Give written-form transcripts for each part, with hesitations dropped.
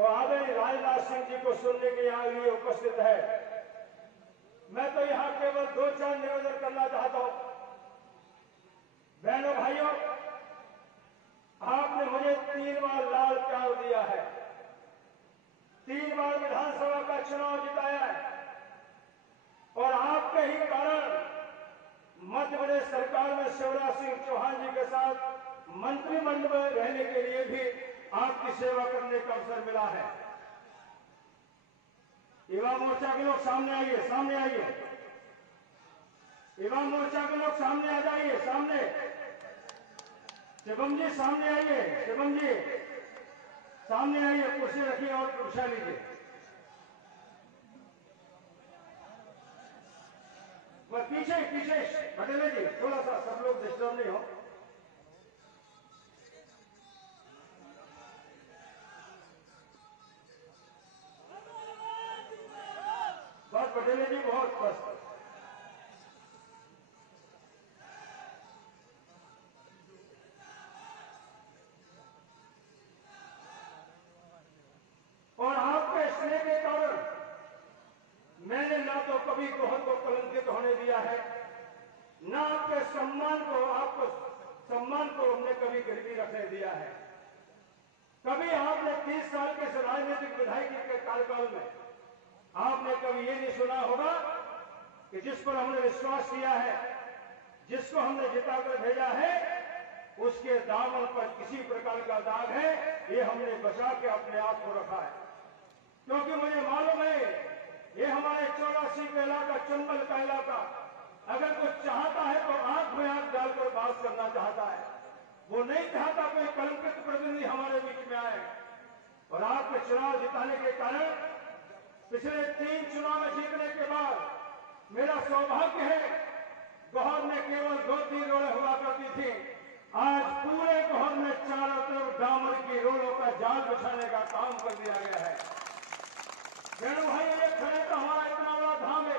और आदरणीय राजनाथ सिंह जी को सुनने के यहाँ लिए उपस्थित है। मैं तो यहाँ केवल 2-4 निवेदन करना चाहता हूँ। बहनों भाइयों, आपने मुझे 3 बार लाल प्यार दिया है, 3 बार विधानसभा का चुनाव जिताया है और आपके ही कारण मध्य प्रदेश सरकार में शिवराज सिंह चौहान जी के साथ मंत्रिमंडल में रहने के लिए भी आपकी सेवा करने का अवसर मिला है। युवा मोर्चा के लोग सामने आइए, सामने आइए। युवा मोर्चा के लोग सामने आ जाइए, सामने। शिवम जी सामने आइए, शिवम जी सामने आइए, कुर्सी रखिए और कुर्सा लीजिए। वह पीछे पीछे पटेल जी, थोड़ा सा सब लोग डिस्टर्ब नहीं हो। बस पटेल जी बहुत स्पष्ट। और आपके स्नेह के कारण मैंने ना तो कभी गोहर को कलंकित होने दिया है, ना आपके सम्मान को, आपको सम्मान को हमने कभी गिरवी रखने दिया है। कभी आपने 30 साल के राजनीतिक विधायक के कार्यकाल में आपने कभी ये नहीं सुना होगा कि जिस पर हमने विश्वास किया है, जिसको हमने जिताकर भेजा है, उसके दामन पर किसी प्रकार का दाग है, ये हमने बचा के अपने आप को रखा है। क्योंकि मुझे मालूम है ये हमारे 84 का इलाका, चंबल का इलाका, अगर कुछ चाहता है तो आंख में आंख डालकर बात करना चाहता है। वो नहीं चाहता कोई कलंकित प्रतिनिधि हमारे बीच में आए। और आपके चुनाव जिताने के कारण पिछले 3 चुनाव में जीतने के बाद मेरा सौभाग्य है, गोहर में केवल 2-3 रोडें हुआ करती थी, आज पूरे गोहर में चारों तरफ डामर की रोडों का जाल बिछाने का काम कर दिया गया है। बहनों भाई, ये खड़े तो हमारा इतना बड़ा धाम है,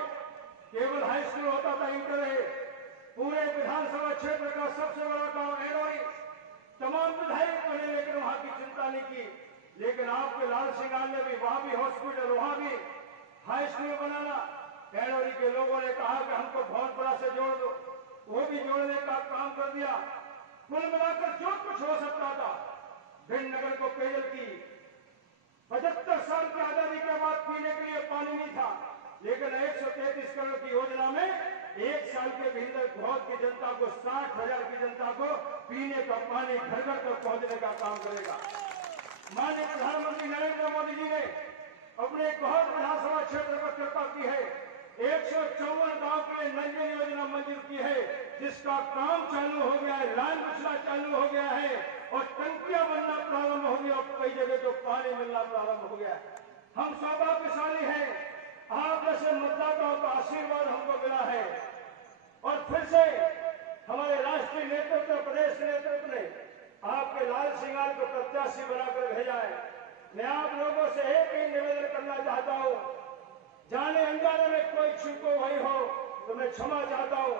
केवल हाई स्कूल होता था, इंटर है, पूरे विधानसभा क्षेत्र का सबसे बड़ा गांव एनोरी, तमाम विधायक बने लेकिन वहां की चिंता नहीं की। लेकिन आपके लाल सिंह ने भी वहां भी हॉस्पिटल, वहां भी हाई स्कूल बनाना, एनोरी के लोगों ने कहा कि हमको भवनपुरा से जोड़ दो, वो भी जोड़ने का काम कर दिया। कुल मिलाकर जो कुछ हो सकता था, भिंड नगर को पेयजल की 75 साल की आजादी के बाद पीने के लिए पानी नहीं था, लेकिन 133 करोड़ की योजना में 1 साल के भीतर गोहर की जनता को, 60,000 की जनता को पीने का पानी घर घर तक पहुंचने का काम करेगा। माननीय प्रधानमंत्री नरेंद्र मोदी जी ने अपने गोहर विधानसभा क्षेत्र पर कृपा की है, 154 गांव के लिए नल योजना मंजूर की है, जिसका काम चालू हो गया है, लाइन बिछना चालू हो गया है और टंकियां बनना प्रारंभ हो गया और कई जगह तो पानी मिलना प्रारंभ हो गया। हम सौभाग्यशाली हैं, आप जैसे मतदाताओं का आशीर्वाद हमको मिला है और फिर से हमारे राष्ट्रीय नेतृत्व, प्रदेश नेतृत्व ने आपके लाल सिंह को प्रत्याशी बनाकर भेजा है। मैं आप लोगों से एक ही निवेदन करना चाहता हूं, जाने अनजाने में कोई चूक हुई हो तो मैं क्षमा चाहता हूं,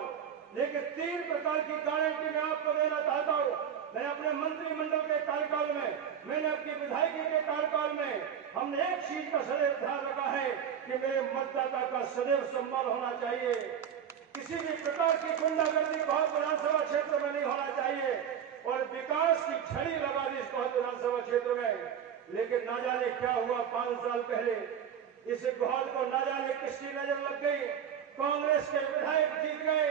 लेकिन 3 प्रकार की गारंटी मैं आपको देना चाहता हूं। मैंने अपने मंत्रिमंडल के कार्यकाल में, मैंने अपनी विधायकी के कार्यकाल में, हमने एक चीज का सदैव ध्यान रखा है कि मेरे मतदाता का सदैव सम्मान होना चाहिए। किसी भी प्रकार की गुंडागर्दी गोहर विधानसभा क्षेत्र में नहीं होना चाहिए और विकास की छड़ी लगा दी इस गोहर विधानसभा क्षेत्र में। लेकिन ना जाने क्या हुआ, 5 साल पहले इस गोहर को ना जाने किसकी नजर लग गई, कांग्रेस के विधायक जीत गए,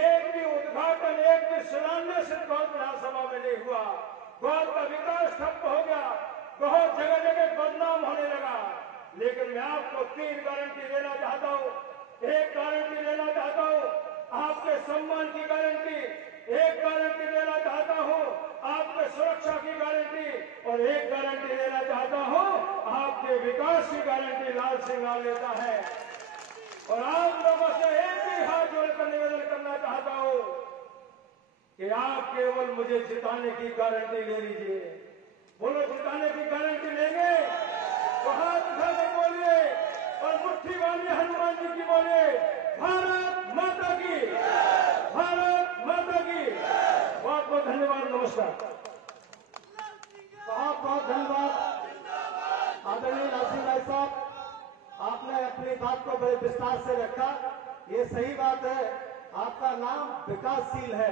एक भी उद्घाटन, एक भी शिलान्यास गोहर विधानसभा में नहीं हुआ, गोहर का विकास ठप हो गया, गोहर जगह जगह बदनाम होने लगा। लेकिन मैं आपको 3 गारंटी देना चाहता हूं। एक गारंटी देना चाहता हूं, आपके सम्मान की गारंटी, एक गारंटी देना चाहता हूं, आपके सुरक्षा की गारंटी और एक गारंटी देना चाहता हूं, आपके विकास की गारंटी लाल सिंह लेता है। और आप लोगों से एक ही हाथ जोड़कर निवेदन करना चाहता हूं कि आप केवल मुझे जिताने की गारंटी ले लीजिए। बोलो, जिताने की गारंटी लेंगे तो हाथ उठाकर बोलिए और मुट्ठी बांधिए, हनुमान जी की बोलिए, भारत माता की, भारत माता की। बहुत बहुत धन्यवाद, नमस्कार। बहुत बहुत धन्यवाद। अपनी बात को बड़े विस्तार से रखा। ये सही बात है, आपका नाम विकासशील है,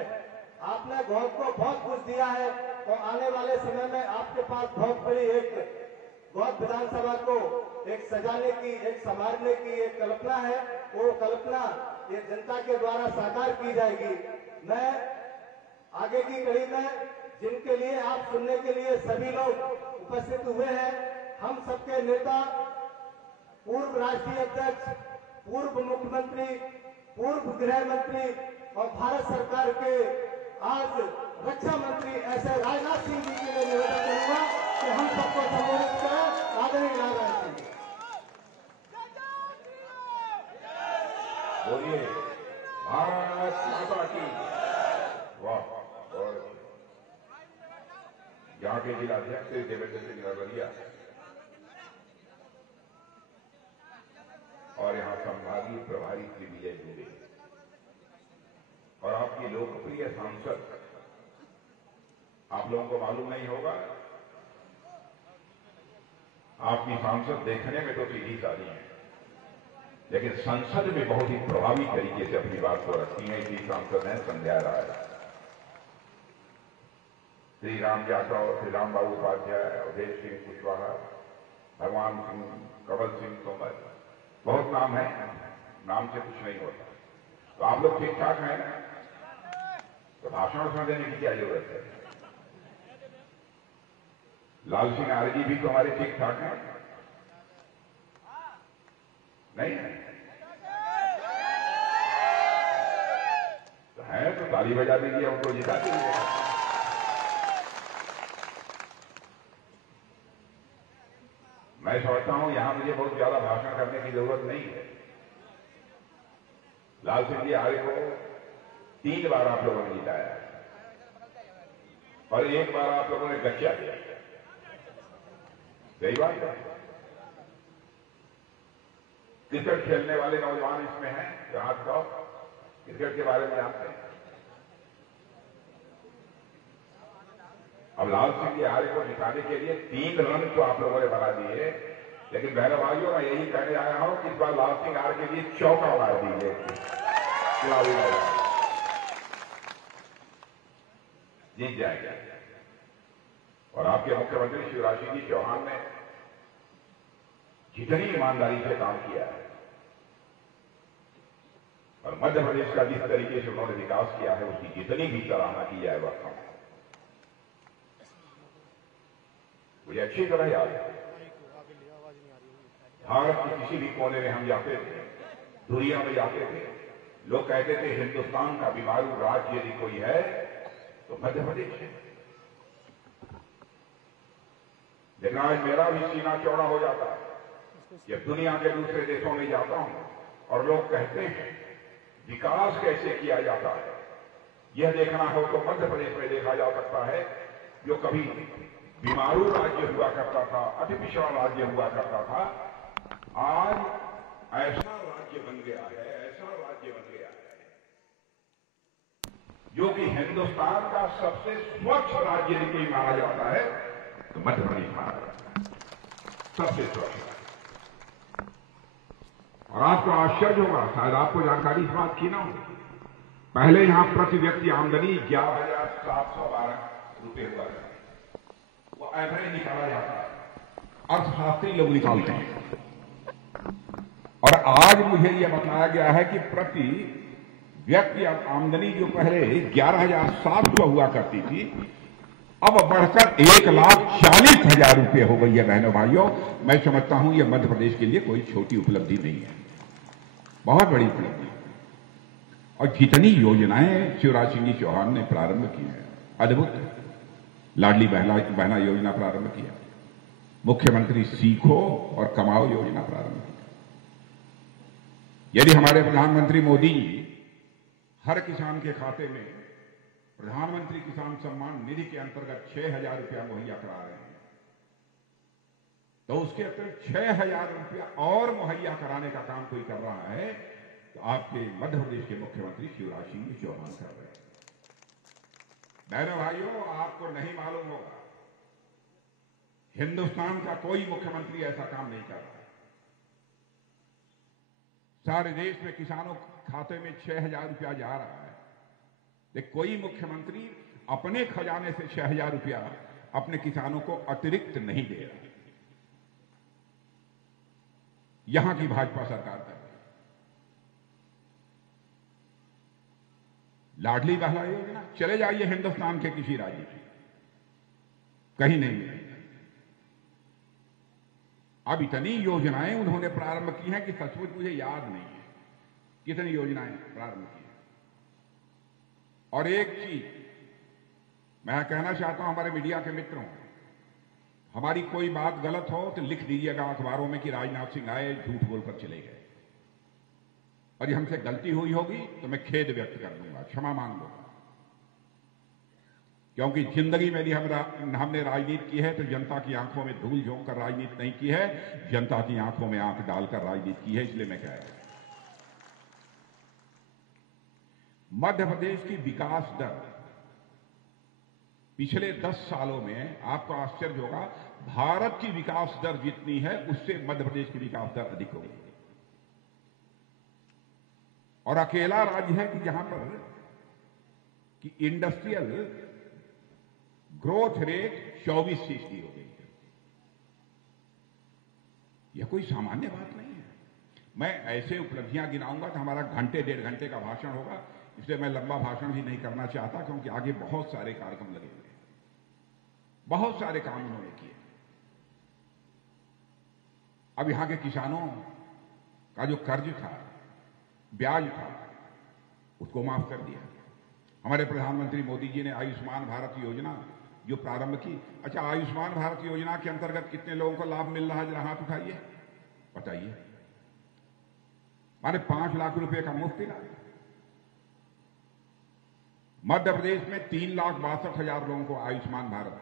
आपने गौर को बहुत कुछ दिया है और आने वाले समय में आपके पास बहुत बड़ी एक गौर विधानसभा को एक सजाने की, एक संवारने की एक कल्पना है। वो कल्पना ये जनता के द्वारा साकार की जाएगी। मैं आगे की कड़ी में जिनके लिए आप सुनने के लिए सभी लोग उपस्थित हुए हैं, हम सबके नेता, पूर्व राष्ट्रीय अध्यक्ष, पूर्व मुख्यमंत्री, पूर्व गृह मंत्री और भारत सरकार के आज रक्षा मंत्री ऐसे राजनाथ सिंह जी के लिए निवेदन करूंगा कि हम सबको संबोधित करें। आदरणीय राजनाथ सिंह जी, बोलिए भारत माता की। वाह, और यहाँ के जिला अध्यक्ष देवेंद्र सिंह नरवरिया और यहाँ संभागीय प्रभारी श्री विजय दुबे और आपकी लोकप्रिय सांसद, आप लोगों को मालूम नहीं होगा, आपकी सांसद देखने में तो सीधी सादी है, लेकिन संसद में बहुत ही प्रभावी तरीके से अपनी बात को रखती हैं। इसकी सांसद हैं संध्या राय, श्री राम यादव, श्री राम बाबू उपाध्याय, अवधेश सिंह कुशवाहा, भगवान सिंह, कवल सिंह तोमर, बहुत नाम है, नाम से कुछ नहीं होता। तो आप लोग ठीक ठाक हैं, तो भाषण उसमें देने की क्या जरूरत है? लाल सिंह आरजी भी तो हमारे ठीक ठाक हैं, नहीं है? तो है तो ताली बजा दीजिए, उनको जिता दीजिए। मैं समझता हूं यहां मुझे बहुत ज्यादा भाषण करने की जरूरत नहीं है। लाल सिंह जी आर्य को 3 बार आप लोगों ने जिताया और 1 बार आप लोगों ने गच्चा दिया। सही बात है। क्रिकेट खेलने वाले नौजवान इसमें हैं जो हाथ खाओ, क्रिकेट के बारे में जानते हैं। अब लाल सिंह जी आर्य को जिताने के लिए 3 रन तो आप लोगों ने बना दिए, लेकिन बहनों भाइयों मैं यही कहने आया हूं कि इस बार लाल सिंह आर्य के लिए चौका मार दीजिए चुनावी मैदान, जीत जाएगा। और आपके मुख्यमंत्री शिवराज सिंह जी चौहान ने जितनी ईमानदारी से काम किया है और मध्य प्रदेश का जिस तरीके से उन्होंने विकास किया है, उसकी जितनी भी सराहना की जाए वह कम है। मुझे अच्छी तरह याद है, भारत के किसी भी कोने में हम जाते थे, दुनिया में जाते थे, लोग कहते थे हिंदुस्तान का बीमारू राज्य यदि कोई है तो मध्य प्रदेश है। लेकिन आज मेरा भी सीना चौड़ा हो जाता है जब दुनिया के दूसरे देशों में जाता हूं और लोग कहते हैं विकास कैसे किया जाता है। यह देखना हो तो मध्य प्रदेश में देखा जा सकता है, जो कभी बीमारू राज्य हुआ करता था, अति पिछड़ा राज्य हुआ करता था, आज ऐसा राज्य बन गया है, ऐसा राज्य बन गया है जो कि हिंदुस्तान का सबसे स्वच्छ राज्य यदि माना जाता है तो मध्य प्रदेश माना जाता है सबसे स्वच्छ राज्य। और आपको आश्चर्य होगा, शायद आपको जानकारी इस बात की ना हो, पहले यहां प्रति व्यक्ति आमदनी 11,712 रुपये हुआ है, वो एवरेज निकाला जाता है, अर्थशास्त्री लोग निकालते हैं। और आज मुझे यह बताया गया है कि प्रति व्यक्ति आमदनी जो पहले 11,700 हुआ करती थी, अब बढ़कर 1,40,000 रुपये हो गई है। बहनों भाइयों, मैं समझता हूं यह मध्य प्रदेश के लिए कोई छोटी उपलब्धि नहीं है, बहुत बड़ी उपलब्धि। और जितनी योजनाएं शिवराज सिंह जी चौहान ने प्रारंभ की हैं, अद्भुत। लाडली बहना योजना प्रारंभ किया, मुख्यमंत्री सीखो और कमाओ योजना प्रारंभ की। यदि हमारे प्रधानमंत्री मोदी जी हर किसान के खाते में प्रधानमंत्री किसान सम्मान निधि के अंतर्गत 6,000 रुपया मुहैया करा रहे हैं, तो उसके अतिरिक्त 6,000 रुपया और मुहैया कराने का काम कोई कर रहा है तो आपके मध्य प्रदेश के मुख्यमंत्री शिवराज सिंह चौहान कर रहे हैं। बहनों भाइयों, आपको नहीं मालूम होगा, हिंदुस्तान का कोई मुख्यमंत्री ऐसा काम नहीं कर रहा है। सारे देश में किसानों के खाते में 6,000 रुपया जा रहा है, लेकिन कोई मुख्यमंत्री अपने खजाने से 6,000 रुपया अपने किसानों को अतिरिक्त नहीं दे रहा। यहां की भाजपा सरकार कर रही है। लाडली बहला योजना, चले जाइए हिंदुस्तान के किसी राज्य में, कहीं नहीं मिलेगी। अब इतनी योजनाएं उन्होंने प्रारंभ की हैं कि सचमुच मुझे याद नहीं है कितनी योजनाएं प्रारंभ की हैं। और एक चीज मैं कहना चाहता हूं हमारे मीडिया के मित्रों, हमारी कोई बात गलत हो तो लिख दीजिएगा अखबारों में कि राजनाथ सिंह आए झूठ बोलकर चले गए, और ये हमसे गलती हुई होगी तो मैं खेद व्यक्त कर दूंगा, क्षमा मांग लूंगा। क्योंकि जिंदगी में भी हमने राजनीति की है तो जनता की आंखों में धूल झोंक कर राजनीति नहीं की है, जनता की आंखों में आंख डालकर राजनीति की है, इसलिए मैं कह रहा हूं। मध्य प्रदेश की विकास दर पिछले 10 सालों में, आपको आश्चर्य होगा, भारत की विकास दर जितनी है उससे मध्य प्रदेश की विकास दर अधिक हो गई। और अकेला राज्य है कि जहां पर कि इंडस्ट्रियल ग्रोथ रेट 24% हो गई है। यह कोई सामान्य बात नहीं है। मैं ऐसे उपलब्धियां गिनाऊंगा तो हमारा घंटे 1.5 घंटे का भाषण होगा, इसलिए मैं लंबा भाषण भी नहीं करना चाहता, क्योंकि आगे बहुत सारे कार्यक्रम लगे हुए हैं, बहुत सारे काम उन्होंने किए। अब यहां के किसानों का जो कर्ज था, ब्याज था, उसको माफ कर दिया। हमारे प्रधानमंत्री मोदी जी ने आयुष्मान भारत योजना जो प्रारंभ की, अच्छा आयुष्मान भारत योजना के अंतर्गत कितने लोगों को लाभ मिल रहा है, जरा हाथ उठाइए, बताइए। माने 5 लाख रुपए का मुफ्त इलाज। मध्य प्रदेश में 3,62,000 लोगों को आयुष्मान भारत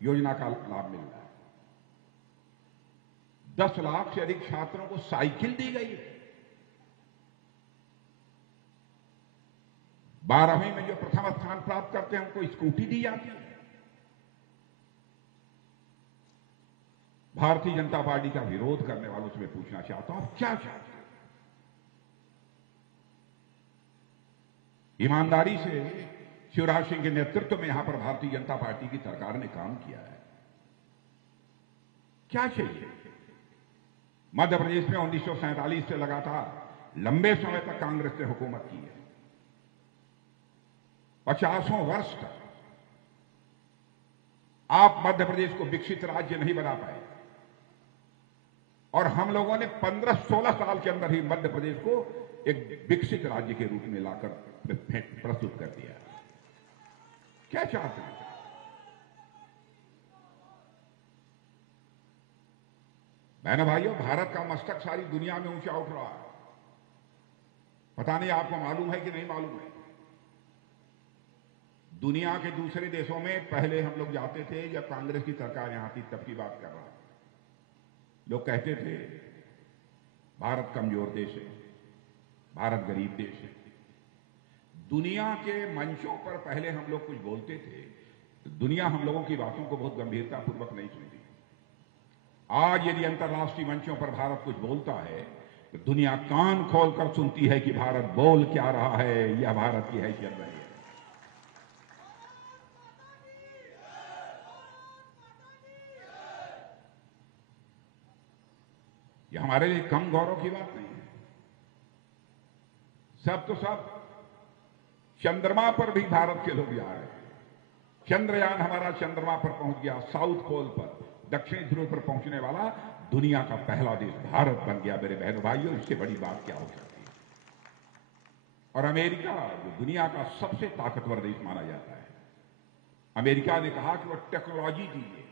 योजना का लाभ मिल रहा है। 10 लाख से अधिक छात्रों को साइकिल दी गई है। 12वीं में जो प्रथम स्थान प्राप्त करते हैं उनको स्कूटी दी जाती है। भारतीय जनता पार्टी का विरोध करने वालों से मैं पूछना चाहता हूं, क्या चाहते हैं? ईमानदारी से शिवराज सिंह के नेतृत्व में यहां पर भारतीय जनता पार्टी की सरकार ने काम किया है। क्या चाहिए? मध्य प्रदेश में 1947 से लगातार लंबे समय तक कांग्रेस ने हुकूमत की है। 50 वर्ष तक आप मध्य प्रदेश को विकसित राज्य नहीं बना पाए, और हम लोगों ने 15-16 साल के अंदर ही मध्य प्रदेश को एक विकसित राज्य के रूप में लाकर प्रस्तुत कर दिया। क्या चाहते हैं? बहनों भाइयों, भारत का मस्तक सारी दुनिया में ऊंचा उठ रहा है। पता नहीं आपको मालूम है कि नहीं मालूम है। दुनिया के दूसरे देशों में पहले हम लोग जाते थे, जब कांग्रेस की सरकार यहां थी तब की बात कर रहा हूं, लोग कहते थे भारत कमजोर देश है, भारत गरीब देश है। दुनिया के मंचों पर पहले हम लोग कुछ बोलते थे तो दुनिया हम लोगों की बातों को बहुत गंभीरतापूर्वक नहीं सुनती। आज यदि अंतर्राष्ट्रीय मंचों पर भारत कुछ बोलता है तो दुनिया कान खोलकर सुनती है कि भारत बोल क्या रहा है, यह भारत की हैसियत रही है। यह हमारे लिए कम गौरव की बात नहीं है। सब तो सब, चंद्रमा पर भी भारत के लोग जा रहे हैं। चंद्रयान हमारा चंद्रमा पर पहुंच गया, साउथ पोल पर, दक्षिणी ध्रुव पर पहुंचने वाला दुनिया का पहला देश भारत बन गया। मेरे बहनों भाइयों, इससे बड़ी बात क्या हो सकती है? और अमेरिका, जो दुनिया का सबसे ताकतवर देश माना जाता है, अमेरिका ने कहा कि वह टेक्नोलॉजी दीजिए।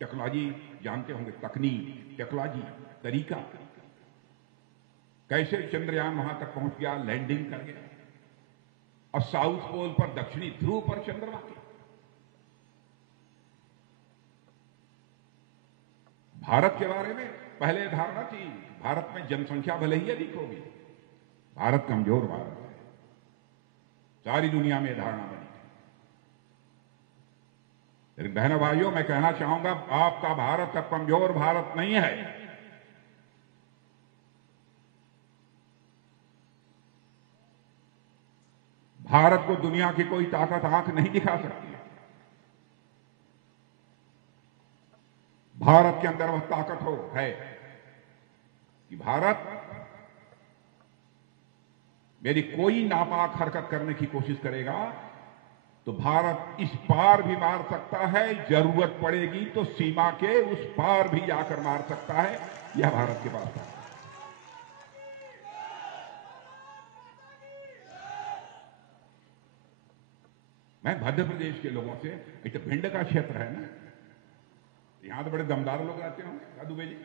टेक्नोलॉजी जानते होंगे, तकनीक, टेक्नोलॉजी, तरीका, कैसे चंद्रयान वहां तक पहुंच गया, लैंडिंग कर गया, और साउथ पोल पर, दक्षिणी ध्रुव पर चंद्रमा के। भारत के बारे में पहले धारणा थी भारत में जनसंख्या भले ही अधिक होगी, भारत कमजोर भारत है। सारी दुनिया में धारणा बनी थी। लेकिन बहनों भाइयों, मैं कहना चाहूंगा, आपका भारत अब कमजोर भारत नहीं है। भारत को दुनिया की कोई ताकत आंख नहीं दिखा सकती। भारत के अंदर वह ताकत है कि भारत यदि कोई नापाक हरकत करने की कोशिश करेगा तो भारत इस पार भी मार सकता है, जरूरत पड़ेगी तो सीमा के उस पार भी जाकर मार सकता है। यह भारत के पास है। मैं मध्य प्रदेश के लोगों से, एक तो भिंड का क्षेत्र है ना, यहां तो बड़े दमदार लोग रहते होंगे दुबे जी।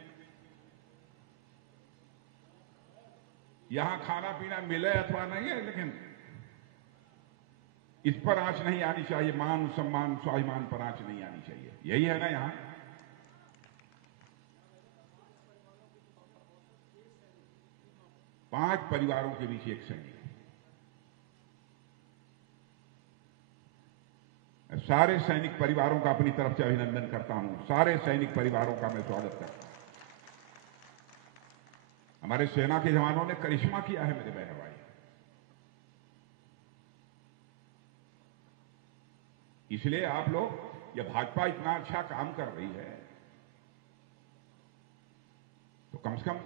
यहां खाना पीना मिले अथवा नहीं है, लेकिन इस पर आंच नहीं आनी चाहिए, मान सम्मान स्वाभिमान पर आंच नहीं आनी चाहिए। यही है ना यहां। पांच परिवारों के बीच एक सैनिक। सारे सैनिक परिवारों का अपनी तरफ से अभिनंदन करता हूं। सारे सैनिक परिवारों का मैं स्वागत करता हूं। हमारे सेना के जवानों ने करिश्मा किया है मेरे बहन भाई। इसलिए आप लोग, जब भाजपा इतना अच्छा काम कर रही है तो कम से कम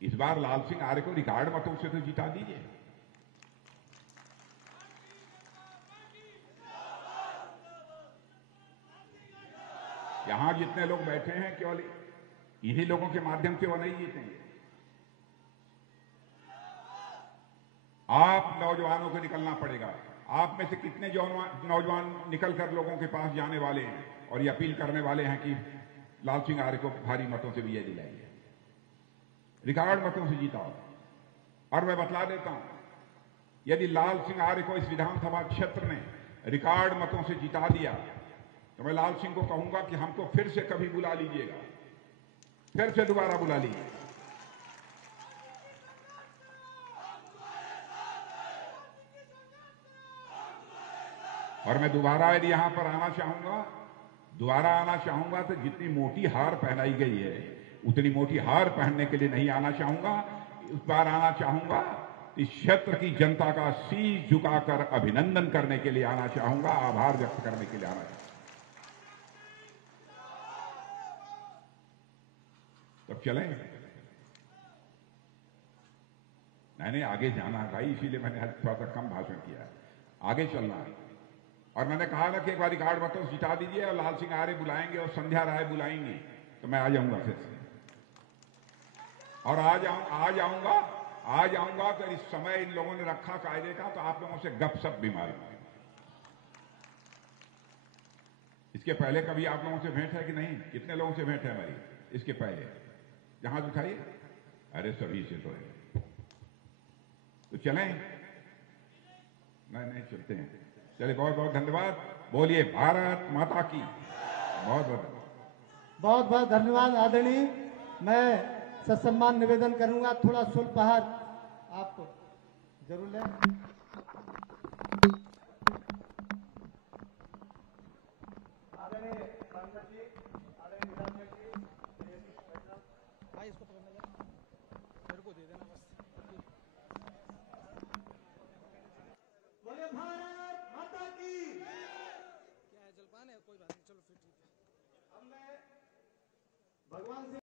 इस बार लाल सिंह आर्य को रिकॉर्ड मतों से तो जिता दीजिए। यहां जितने लोग बैठे हैं केवल इन्हीं लोगों के माध्यम से वो नहीं जीतेंगे। आप नौजवानों को निकलना पड़ेगा। आप में से कितने नौजवान निकलकर लोगों के पास जाने वाले हैं और ये अपील करने वाले हैं कि लाल सिंह आर्य को भारी मतों से विजय दिलाइए, रिकॉर्ड मतों से जीताओ। और मैं बतला देता हूं, यदि लाल सिंह आर्य को इस विधानसभा क्षेत्र में रिकॉर्ड मतों से जिता दिया तो मैं लाल सिंह को कहूंगा कि हमको फिर से कभी बुला लीजिएगा, फिर से दोबारा बुला लीजिए। और मैं दोबारा यदि यहां पर आना चाहूंगा तो जितनी मोटी हार पहनाई गई है उतनी मोटी हार पहनने के लिए नहीं आना चाहूंगा। इस बार आना चाहूंगा, इस क्षेत्र की जनता का शीश झुकाकर अभिनंदन करने के लिए आना चाहूंगा, आभार व्यक्त करने के लिए आना चाहूंगा। तब चलें? मैंने आगे जाना है भाई, इसीलिए मैंने आज थोड़ा सा कम भाषण किया है। आगे चलना है। और मैंने कहा ना कि एक बार रिकॉर्ड मतों से जिता दीजिए और लाल सिंह आर्य बुलाएंगे और संध्या राय बुलाएंगी तो मैं आ जाऊंगा फिर से। और आ जाऊंगा तो इस समय इन लोगों ने रखा कायदे का, तो आप लोगों से गपशप भी मारूंगा। इसके पहले कभी आप लोगों से भेंट है कि नहीं? कितने लोगों से भेंट है हमारी इसके पहले? जहां उठाइए। अरे सभी से तो है। तो चलें? नहीं चलते हैं। चलिए, बहुत बहुत धन्यवाद। बोलिए भारत माता की। बहुत बहुत धन्यवाद आदरणीय। मैं ससम्मान निवेदन करूंगा, थोड़ा शुल्क आहार आप जरूर लें।